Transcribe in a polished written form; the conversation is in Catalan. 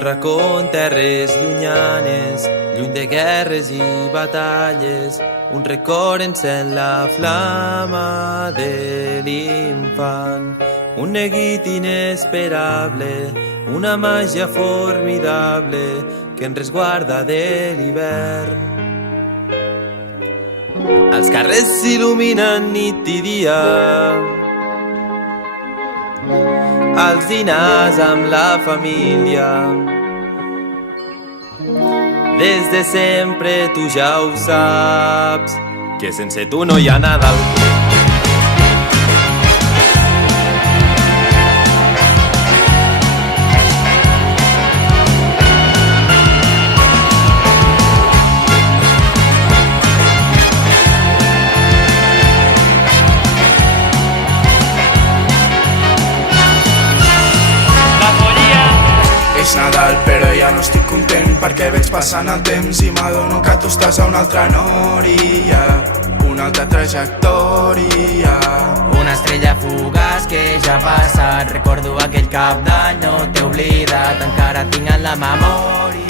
racó en terres llunyanes, lluny de guerres i batalles, un record encén la flama de l'infant, un neguit inesperable, una màgia formidable que ens resguarda de l'hivern. Els carrers s'il·luminen nit i dia, als dinars amb la família. Des de sempre tu ja ho saps, que sense tu no hi ha Nadal. És Nadal però ja no estic content perquè veig passant el temps i m'adono que tu estàs a una altra noria, una altra trajectòria. Una estrella fugaç que ja ha passat, recordo aquell cap d'any, no t'he oblidat, encara tinc en la memòria.